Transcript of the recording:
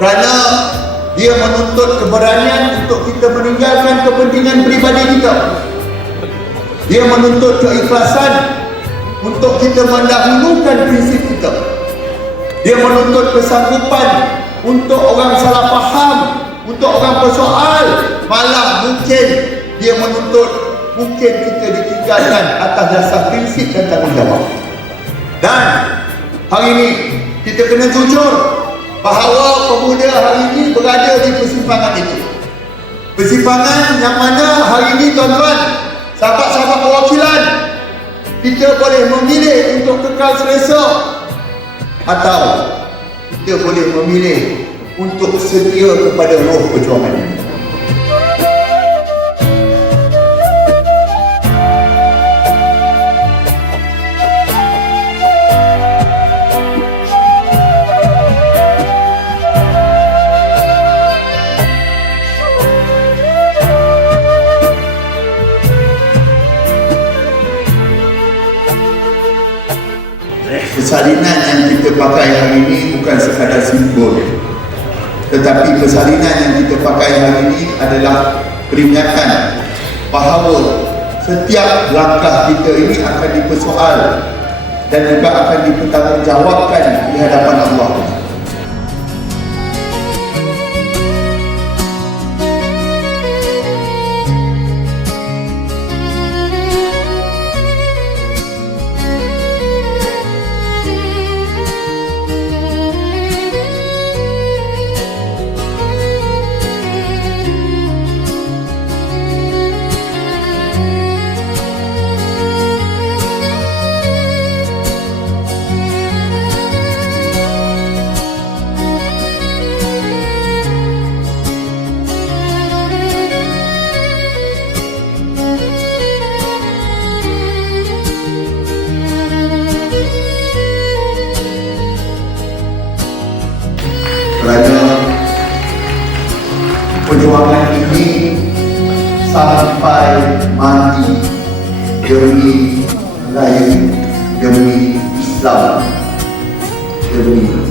Kerana dia menuntut keberanian untuk kita meninggalkan kepentingan peribadi kita. Dia menuntut keikhlasan untuk kita mendahulukan prinsip kita. Dia menuntut kesanggupan untuk orang salah faham, untuk orang bersoal. Malah mungkin dia menuntut mungkin kita ditinggalkan atas dasar prinsip dan tanggungjawab. Dan hari ini kita kena jujur bahawa pemuda hari ini berada di persimpangan itu. Persimpangan yang mana hari ini tuan-tuan, sahabat-sahabat perwakilan, kita boleh memilih untuk kekal selesa atau kita boleh memilih untuk setia kepada roh perjuangan ini. Persalinan yang kita pakai hari ini bukan sekadar simbol, tetapi persalinan yang kita pakai hari ini adalah peringatan bahawa setiap langkah kita ini akan dipersoal dan juga akan dipertanggungjawabkan di hadapan Allah. Kerana perjuangan ini sampai mati demi rakyat, demi Islam, demi